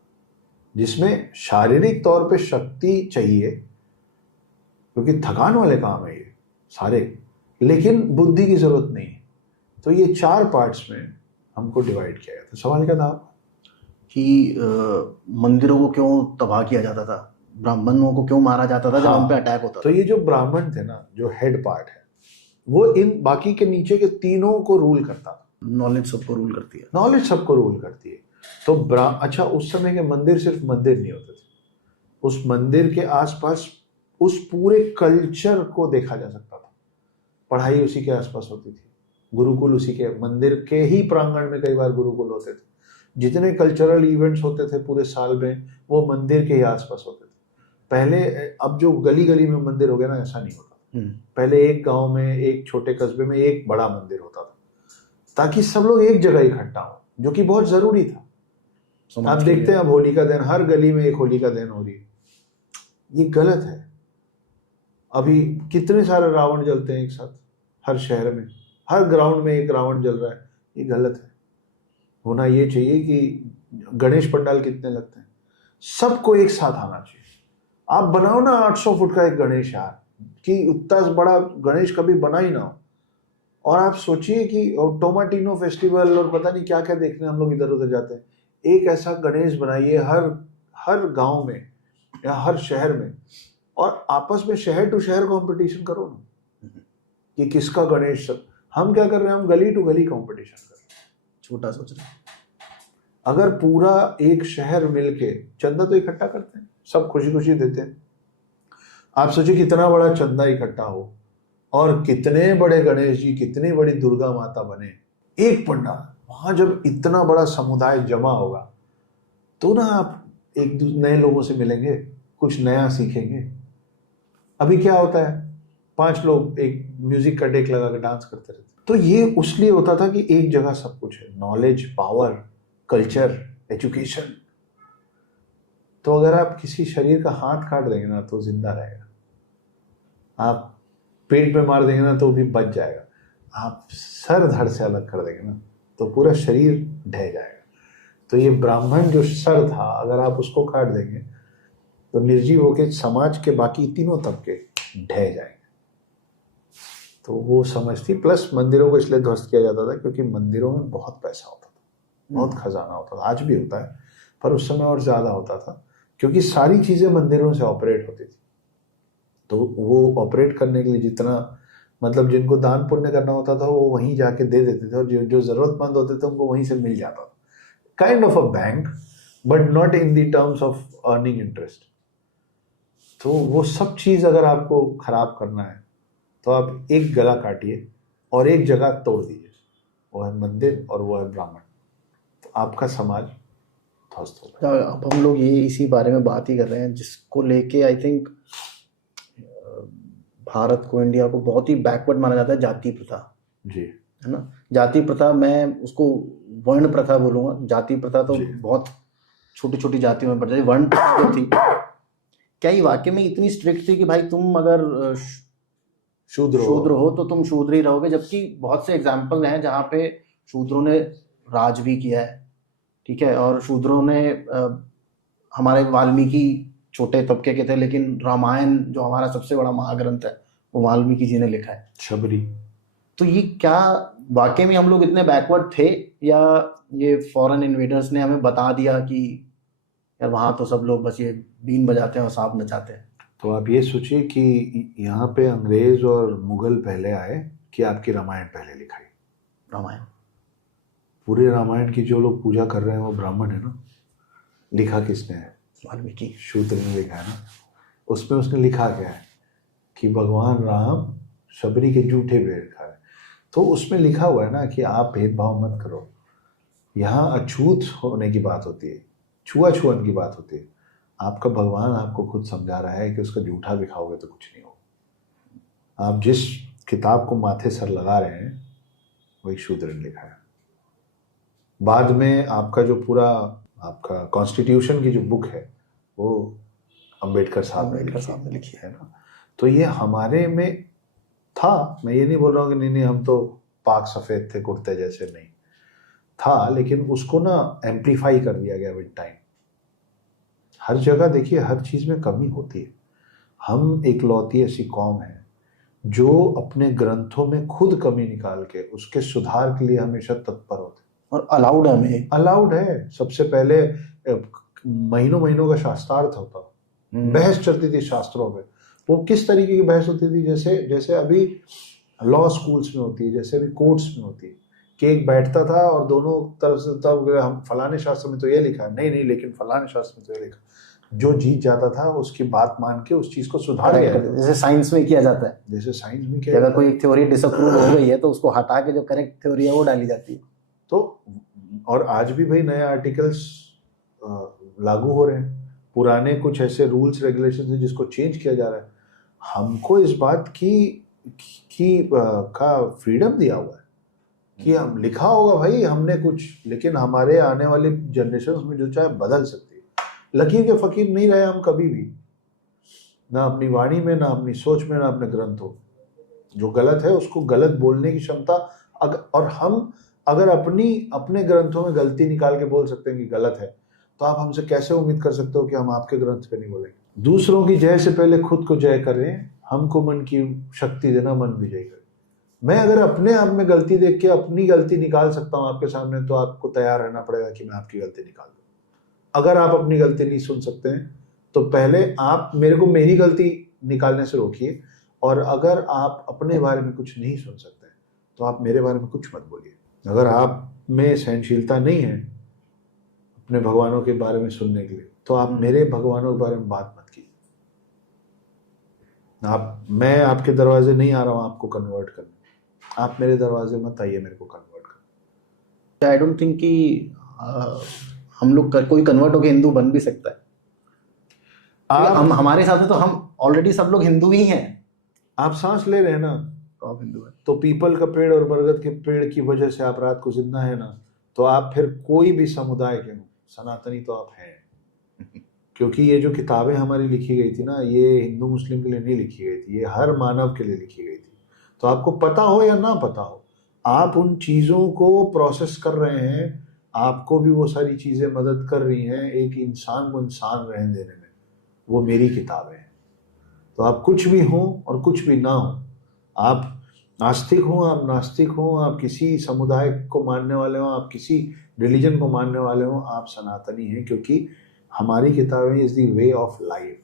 जिसमें शारीरिक तौर पे शक्ति चाहिए क्योंकि थकान वाले काम है ये सारे, लेकिन बुद्धि की जरूरत नहीं है। तो ये 4 पार्ट्स में हमको डिवाइड किया गया था। सवाल क्या था कि मंदिरों को क्यों तबाह किया जाता था, ब्राह्मणों को क्यों मारा जाता था जब हम पे अटैक होता था? तो ये जो ब्राह्मण थे ना, जो हेड पार्ट है, वो इन बाकी के नीचे के तीनों को रूल करता था। नॉलेज सबको रूल करती है, नॉलेज सबको रूल करती है। तो अच्छा, उस समय के मंदिर सिर्फ मंदिर नहीं होते थे, उस मंदिर के आसपास उस पूरे कल्चर को देखा जा सकता था। पढ़ाई उसी के आसपास होती थी, गुरुकुल उसी के, मंदिर के ही प्रांगण में कई बार गुरुकुल होते थे। जितने कल्चरल इवेंट्स होते थे पूरे साल में वो मंदिर के ही आसपास होते थे। पहले, अब जो गली गली में मंदिर हो गया ना, ऐसा नहीं होता। पहले एक गांव में, एक छोटे कस्बे में एक बड़ा मंदिर होता था, ताकि सब लोग एक जगह इकट्ठा हो, जो कि बहुत जरूरी था। आप देखते हैं अब होलिका दहन, हर गली में एक होलिका दहन हो रही है, ये गलत है। अभी कितने सारे रावण जलते हैं एक साथ हर शहर में, हर ग्राउंड में एक रावण जल रहा है, ये गलत है। होना ये चाहिए कि गणेश पंडाल कितने लगते हैं, सबको एक साथ आना चाहिए। आप बनाओ ना 800 फुट का एक गणेश यार, कि उतना बड़ा गणेश कभी बना ही ना हो। और आप सोचिए कि टोमाटिनो फेस्टिवल और पता नहीं क्या क्या देखने हम लोग इधर उधर जाते हैं, एक ऐसा गणेश बनाइए हर गांव में या हर शहर में, और आपस में शहर टू शहर कंपटीशन करो ना कि किसका गणेश। सब हम क्या कर रहे हैं, हम गली टू गली कंपटीशन कर रहे हैं, छोटा सोच रहे हैं। अगर पूरा एक शहर मिलके चंदा तो इकट्ठा करते हैं, सब खुशी खुशी देते हैं। आप सोचिए कितना बड़ा चंदा इकट्ठा हो और कितने बड़े गणेश जी, कितनी बड़ी दुर्गा माता बने, एक पंडाल। वहां जब इतना बड़ा समुदाय जमा होगा तो ना आप एक नए लोगों से मिलेंगे, कुछ नया सीखेंगे। अभी क्या होता है, 5 लोग एक म्यूजिक का डेक लगा कर डांस करते रहते। तो ये उसलिए होता था कि एक जगह सब कुछ है, नॉलेज, पावर, कल्चर, एजुकेशन। तो अगर आप किसी शरीर का हाथ काट देंगे ना तो जिंदा रहेगा, आप पेट पे मार देंगे ना तो भी बच जाएगा, आप सर धड़ से अलग कर देंगे ना तो पूरा शरीर ढह जाएगा। तो ये ब्राह्मण जो सर था, अगर आप उसको काट देंगे तो निर्जीव होकर समाज के बाकी तीनों तबके ढह जाएंगे। तो वो समझ थी। प्लस मंदिरों को इसलिए ध्वस्त किया जाता था क्योंकि मंदिरों में बहुत पैसा होता था, बहुत खजाना होता था। आज भी होता है पर उस समय और ज्यादा होता था क्योंकि सारी चीजें मंदिरों से ऑपरेट होती थी। तो वो ऑपरेट करने के लिए जितना, मतलब जिनको दान पुण्य करना होता था वो वहीं जाके दे देते थे, और जो जरूरतमंद होते थे उनको वहीं से मिल जाता था। Kind of a bank, but not in the terms of earning interest. तो वो सब चीज अगर आपको खराब करना है तो आप एक गला काटिए और एक जगह तोड़ दीजिए, वो है मंदिर और वो है ब्राह्मण, तो आपका समाज ध्वस्त होगा। अब हम लोग ये इसी बारे में बात ही कर रहे हैं, जिसको लेके आई थिंक भारत को, इंडिया को बहुत ही बैकवर्ड माना जाता है, जाति प्रथा। जी, है ना। जाति प्रथा, मैं उसको वर्ण प्रथा बोलूंगा। जाति प्रथा तो बहुत छोटी छोटी जातियों में पड़ जाती, वर्ण प्रथा थी। क्या ये वाकई में इतनी स्ट्रिक्ट थी कि भाई तुम अगर शूद्र हो तो तुम शूद्र ही रहोगे? जबकि बहुत से एग्जाम्पल हैं जहाँ पे शूद्रों ने राज भी किया है, ठीक है, और शूद्रों ने हमारे वाल्मीकि छोटे तबके के थे, लेकिन रामायण जो हमारा सबसे बड़ा महाग्रंथ है वो वाल्मीकि जी ने लिखा है, शबरी। तो ये क्या वाकई में हम लोग इतने बैकवर्ड थे, या ये फॉरेन इन्वेडर्स ने हमें बता दिया कि यार वहाँ तो सब लोग बस ये बीन बजाते हैं और सांप नचाते हैं? तो आप ये सोचिए कि यहाँ पे अंग्रेज और मुगल पहले आए कि आपकी रामायण पहले लिखाई। रामायण, पूरे रामायण की जो लोग पूजा कर रहे हैं वो ब्राह्मण है ना। लिखा किसने है? वाल्मीकि। शूद्र ने लिखा है ना। उसमें उसने लिखा क्या है कि भगवान राम शबरी के जूठे पेड़ खाए। तो उसमें लिखा हुआ है ना कि आप भेदभाव मत करो। यहाँ अछूत होने की बात होती है, छुआछूत की बात होती है। आपका भगवान आपको खुद समझा रहा है कि उसका जूठा भी खाओगे तो कुछ नहीं होगा। आप जिस किताब को माथे सर लगा रहे हैं वही शूद्र ने लिखा है। बाद में आपका जो पूरा आपका कॉन्स्टिट्यूशन की जो बुक है वो अम्बेडकर साहब ने लिखी है ना। तो ये हमारे में था। मैं ये नहीं बोल रहा हूँ कि नहीं हम तो पाक सफ़ेद थे कुर्ते जैसे, नहीं था, लेकिन उसको ना एम्पलीफाई कर दिया गया विद टाइम। हर जगह देखिए हर चीज़ में कमी होती है। हम एक लौती ऐसी कौम है जो अपने ग्रंथों में खुद कमी निकाल के उसके सुधार के लिए हमेशा तत्पर होते हैं। और अलाउड है, हमें अलाउड है। सबसे पहले महीनों महीनों का शास्त्रार्थ होता, बहस चलती थी शास्त्रों में। वो किस तरीके की बहस होती थी? जैसे अभी लॉ स्कूल्स में होती है, जैसे अभी कोर्ट्स में होती है कि एक बैठता था और दोनों तरफ से तब हम फलाने शास्त्र में तो ये लिखा, नहीं लेकिन फलाने शास्त्र में तो ये लिखा। जो जीत जाता था उसकी बात मान के उस चीज को सुधार दिया, जैसे साइंस में किया जाता है। जैसे साइंस में किया, अगर कोई एक थ्योरी डिसअप्रूव हो गई है तो उसको हटा के जो करेक्ट थ्योरी है वो डाली जाती है। तो और आज भी भाई नए आर्टिकल्स लागू हो रहे हैं, पुराने कुछ ऐसे रूल्स रेगुलेशन हैं जिसको चेंज किया जा रहा है। हमको इस बात का फ्रीडम दिया हुआ है कि हम लिखा होगा भाई हमने कुछ, लेकिन हमारे आने वाली जनरेशन में जो चाहे बदल सकती है। लकीर के फकीर नहीं रहे हम कभी भी, ना अपनी वाणी में, ना अपनी सोच में, ना अपने ग्रंथों। जो गलत है उसको गलत बोलने की क्षमता और हम अगर अपने ग्रंथों में गलती निकाल के बोल सकते हैं कि गलत है, तो आप हमसे कैसे उम्मीद कर सकते हो कि हम आपके ग्रंथ पे नहीं बोलेंगे। दूसरों की जय से पहले खुद को जय करें, हमको मन की शक्ति देना, मन विजय करें। मैं अगर अपने आप में गलती देख के अपनी गलती निकाल सकता हूं आपके सामने, तो आपको तैयार रहना पड़ेगा कि मैं आपकी गलती निकाल दूं। अगर आप अपनी गलती नहीं सुन सकते हैं तो पहले आप मेरे को मेरी गलती निकालने से रोकिए, और अगर आप अपने बारे में कुछ नहीं सुन सकते तो आप मेरे बारे में कुछ मत बोलिए। अगर आप में सहनशीलता नहीं है अपने भगवानों के बारे में सुनने के लिए, तो आप मेरे भगवानों के बारे में बात मत कीजिए। मैं आपके दरवाजे नहीं आ रहा हूं आपको कन्वर्ट करने, आप मेरे दरवाजे मत आइए मेरे को कन्वर्ट करने। आई डोंट थिंक कि हम लोग कोई कन्वर्ट होकर हिंदू बन भी सकता है। हम हमारे हिसाब से तो हम ऑलरेडी सब लोग हिंदू ही हैं। आप सांस ले रहे हैं ना, तो आप हिंदू हैं। तो पीपल का पेड़ और बरगद के पेड़ की वजह से आप रात को जिंदा है ना, तो आप फिर कोई भी समुदाय के हो, सनातनी तो आप हैं। क्योंकि ये जो किताबें हमारी लिखी गई थी ना, ये हिंदू मुस्लिम के लिए नहीं लिखी गई थी, ये हर मानव के लिए लिखी गई थी। तो आपको पता हो या ना पता हो, आप उन चीज़ों को प्रोसेस कर रहे हैं, आपको भी वो सारी चीज़ें मदद कर रही हैं एक इंसान को इंसान रहने देने में। वो मेरी किताबें हैं। तो आप कुछ भी हो और कुछ भी ना हो, आप आस्तिक हो, आप नास्तिक हो, आप किसी समुदाय को मानने वाले हो, आप किसी रिलीजन को मानने वाले हो, आप सनातनी हैं, क्योंकि हमारी किताबें is the way of life.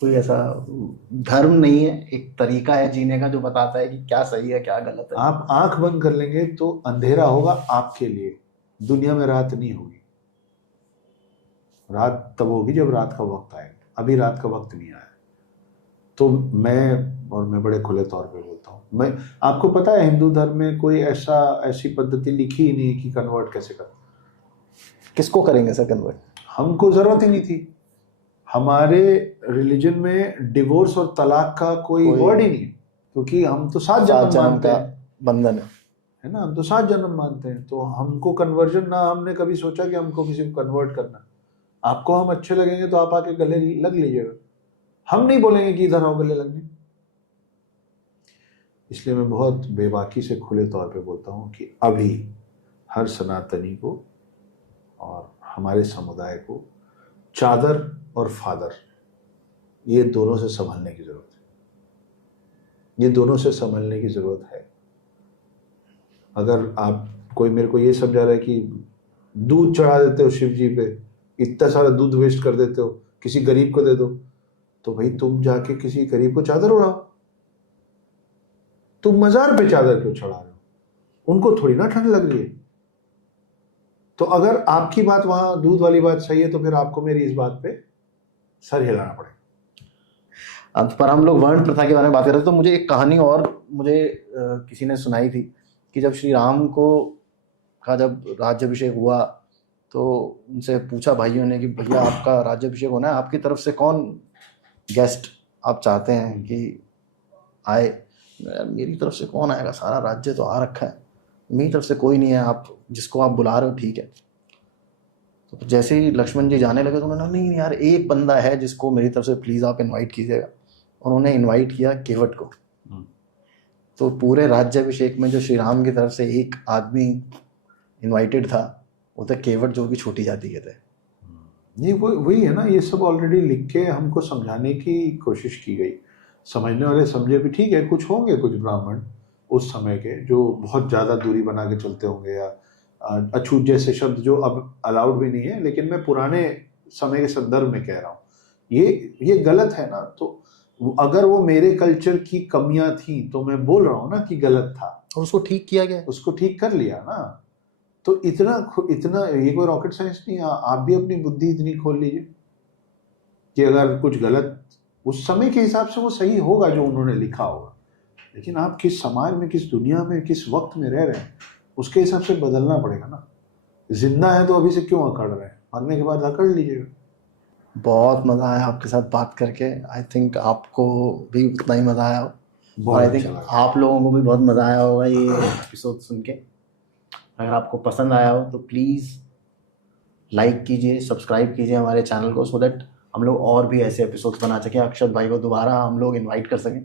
कोई ऐसा धर्म नहीं है, एक तरीका है जीने का जो बताता है कि क्या सही है क्या गलत है। आप आंख बंद कर लेंगे तो अंधेरा होगा आपके लिए, दुनिया में रात नहीं होगी। रात तब होगी जब रात का वक्त आएगा, अभी रात का वक्त नहीं आया। तो मैं बड़े खुले तौर पे बोलता हूँ, मैं आपको पता है हिंदू धर्म में कोई ऐसी पद्धति लिखी ही नहीं कि कन्वर्ट कैसे करें। किसको करेंगे सर कन्वर्ट? हमको जरूरत ही नहीं थी। हमारे रिलीजन में डिवोर्स और तलाक का कोई वर्ड ही नहीं, क्योंकि हम तो 7 जन्म मानते हैं, बंधन है ना, हम तो 7 जन्म मानते हैं। तो हमको कन्वर्जन ना, हमने कभी सोचा कि हमको किसी को कन्वर्ट करना। आपको हम अच्छे लगेंगे तो आप आके गले लग लीजिएगा, हम नहीं बोलेंगे कि इधर आओ गले लगने। इसलिए मैं बहुत बेबाकी से खुले तौर पे बोलता हूँ कि अभी हर सनातनी को और हमारे समुदाय को चादर और फादर, ये दोनों से संभलने की जरूरत है। ये दोनों से संभलने की जरूरत है। अगर आप कोई मेरे को ये समझा रहा है कि दूध चढ़ा देते हो शिव जी पे, इतना सारा दूध वेस्ट कर देते हो, किसी गरीब को दे दो, तो भाई तुम जाके किसी गरीब को चादर उड़ाओ। तुम मजार पे चादर क्यों चढ़ा रहे हो? उनको थोड़ी ना ठंड लग रही है। तो अगर आपकी बात वहां दूध वाली बात सही है, तो फिर आपको मेरी इस बात पे सर हिलाना पड़ेगा। अब पर हम लोग वर्ण प्रथा के बारे में बात कर रहे थे, तो मुझे एक कहानी और किसी ने सुनाई थी कि जब श्री राम का जब राज्याभिषेक हुआ, तो उनसे पूछा भाइयों ने कि भैया आपका राज्याभिषेक होना है, आपकी तरफ से कौन गेस्ट आप चाहते हैं कि आए? मेरी तरफ से कौन आएगा, सारा राज्य तो आ रखा है, मेरी तरफ से कोई नहीं है, आप जिसको आप बुला रहे हो ठीक है। तो जैसे ही लक्ष्मण जी जाने लगे तो उन्होंने, नहीं यार एक बंदा है जिसको मेरी तरफ से प्लीज़ आप इनवाइट कीजिएगा। उन्होंने इनवाइट किया केवट को। तो पूरे राज्याभिषेक में जो श्री राम की तरफ से एक आदमी इनवाइटेड था, वो था केवट, जो कि छोटी जाति के थे। ये वही है ना, ये सब ऑलरेडी लिख के हमको समझाने की कोशिश की गई। समझने वाले समझे भी, ठीक है, कुछ होंगे कुछ ब्राह्मण उस समय के जो बहुत ज़्यादा दूरी बना के चलते होंगे, या अछूत जैसे शब्द जो अब अलाउड भी नहीं है, लेकिन मैं पुराने समय के संदर्भ में कह रहा हूँ। ये गलत है ना। तो अगर वो मेरे कल्चर की कमियां थी तो मैं बोल रहा हूँ ना कि गलत था, और उसको ठीक किया गया, उसको ठीक कर लिया ना। तो इतना ये कोई रॉकेट साइंस नहीं। आप भी अपनी बुद्धि इतनी खोल लीजिए कि अगर कुछ गलत उस समय के हिसाब से वो सही होगा जो उन्होंने लिखा होगा, लेकिन आप किस समाज में, किस दुनिया में, किस वक्त में रह रहे हैं, उसके हिसाब से बदलना पड़ेगा ना। जिंदा है तो अभी से क्यों अकड़ रहे हैं, मरने के बाद अकड़ लीजिएगा। बहुत मजा आया आपके साथ बात करके। आई थिंक आपको भी उतना ही मजा आया हो, और बहुत आई अच्छा थिंक लगा। आप लोगों को भी बहुत मजा आया होगा ये एपिसोड सुन के। अगर आपको पसंद आया हो तो प्लीज़ लाइक कीजिए, सब्सक्राइब कीजिए हमारे चैनल को, सो दैट हम लोग और भी ऐसे एपिसोड्स बना सकें, अक्षत भाई को दोबारा हम लोग इनवाइट कर सकें।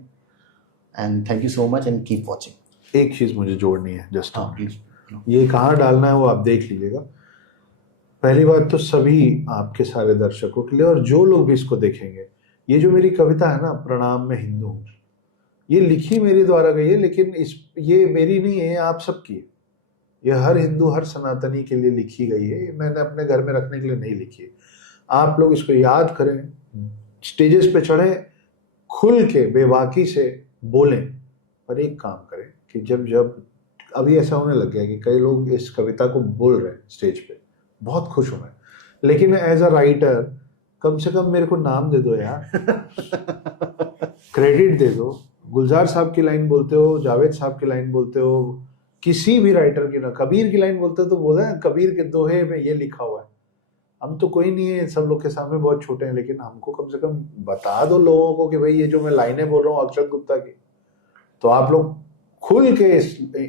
And thank you so much and keep watching. एक चीज मुझे जोड़नी है जस्ट, हाँ प्लीज। ये कहाँ डालना है वो आप देख लीजिएगा। पहली बात तो सभी आपके सारे दर्शकों के लिए, और जो लोग भी इसको देखेंगे, ये जो मेरी कविता है ना, प्रणाम मैं हिंदू हूँ, ये लिखी मेरे द्वारा गई है, लेकिन ये मेरी नहीं है, ये आप सबकी है। ये हर हिंदू, हर सनातनी के लिए लिखी गई है। ये मैंने अपने घर में रखने के लिए नहीं लिखी है। आप लोग इसको याद करें, स्टेजेस पे चढ़े, खुल के बेबाकी से बोलें, पर एक काम करें कि जब अभी ऐसा होने लग गया है कि कई लोग इस कविता को बोल रहे हैं स्टेज पे, बहुत खुश हो रहे हैं, लेकिन एज अ राइटर कम से कम मेरे को नाम दे दो यार, क्रेडिट दे दो। गुलजार साहब की लाइन बोलते हो, जावेद साहब की लाइन बोलते हो, किसी भी राइटर की ना, कबीर की लाइन बोलते हो तो बोला है कबीर के दोहे में ये लिखा हुआ है। हम तो कोई नहीं है, सब लोग के सामने बहुत छोटे हैं, लेकिन हमको कम से कम बता दो लोगों को कि भाई ये जो मैं लाइनें बोल रहा हूँ अक्षत गुप्ता की, तो आप लोग खुल के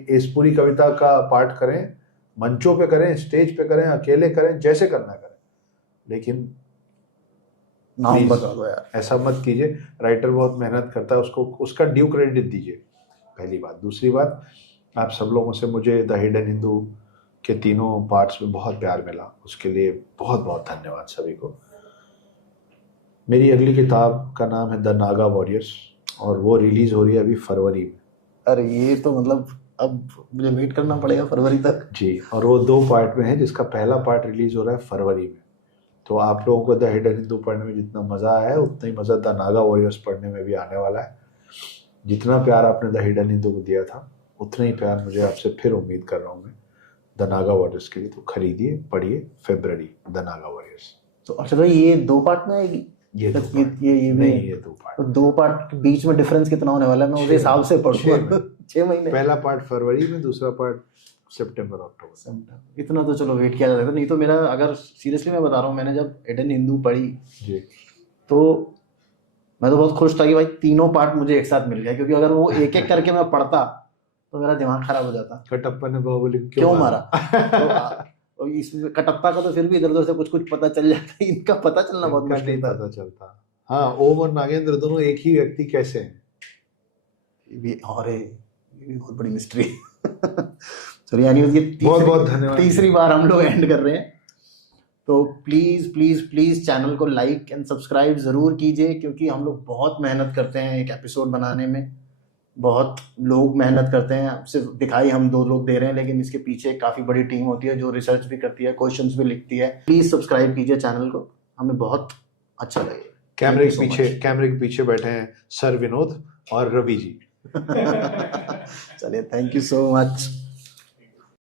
इस पूरी कविता का पाठ करें, मंचों पे करें, स्टेज पे करें, अकेले करें, जैसे करना करें, लेकिन नाम बता दो यार। ऐसा मत कीजिए। राइटर बहुत मेहनत करता है, उसको उसका ड्यू क्रेडिट दीजिए, पहली बात। दूसरी बात, आप सब लोगों से मुझे द हिडन हिंदू के तीनों पार्ट्स में बहुत प्यार मिला, उसके लिए बहुत बहुत धन्यवाद सभी को। मेरी अगली किताब का नाम है द नागा वॉरियर्स, और वो रिलीज हो रही है अभी फरवरी में। अरे ये तो मतलब अब मुझे वेट करना पड़ेगा फरवरी तक जी, और वो 2 पार्ट में है, जिसका पहला पार्ट रिलीज हो रहा है फरवरी में। तो आप लोगों को द हिडन हिंदू पढ़ने में जितना मज़ा आया है, उतना ही मज़ा द नागा वॉरियर्स पढ़ने में भी आने वाला है। जितना प्यार आपने द हिडन हिंदू को दिया था, उतना ही प्यार मुझे आपसे फिर उम्मीद कर रहा हूँ मैं द नागा वॉरियर्स के लिए। तो खरीदिए, पढ़िए, फरवरी द नागा वॉरियर्स। तो अच्छा भाई ये 2 पार्ट में आएगी? ये 2 ये नहीं, ये 2 पार्ट। तो 2 पार्ट के बीच में डिफरेंस कितना होने वाला है, मैं उस हिसाब से पढ़ूंगा। 6 महीने। पहला पार्ट फरवरी में, दूसरा पार्ट सितंबर अक्टूबर। इतना तो चलो वेट किया जा सकता, नहीं तो मेरा, अगर सीरियसली मैं बता रहा हूँ, मैंने जब हिडन हिंदू पढ़ी जी, तो मैं तो बहुत खुश था कि भाई तीनों पार्ट मुझे एक साथ मिल गया, क्योंकि अगर वो एक एक करके मैं पढ़ता तो मेरा दिमाग खराब हो जाता। कटप्पा ने बाहुबली क्यों मारा? तो इसमें कटप्पा का तो फिर भी इधर उधर से कुछ कुछ पता चल जाता, इनका पता चलना बहुत मुश्किल था। पता चलता। हाँ, ओम और नागेंद्र दोनों एक ही व्यक्ति कैसे हैं? ये भी बहुत बड़ी मिस्ट्री। चलिए, यानी ये बहुत बहुत धन्यवाद। तीसरी बार हम लोग एंड कर रहे हैं। तो प्लीज प्लीज प्लीज चैनल को लाइक एंड सब्सक्राइब जरूर कीजिए, क्योंकि हम लोग बहुत मेहनत करते हैं एक एपिसोड बनाने में, बहुत लोग मेहनत करते हैं। सिर्फ दिखाई हम 2 लोग दे रहे हैं, लेकिन इसके पीछे काफ़ी बड़ी टीम होती है जो रिसर्च भी करती है, क्वेश्चंस भी लिखती है। प्लीज़ सब्सक्राइब कीजिए चैनल को, हमें बहुत अच्छा लगेगा। कैमरे के पीछे बैठे हैं सर विनोद और रवि जी। चलिए, थैंक यू सो मच।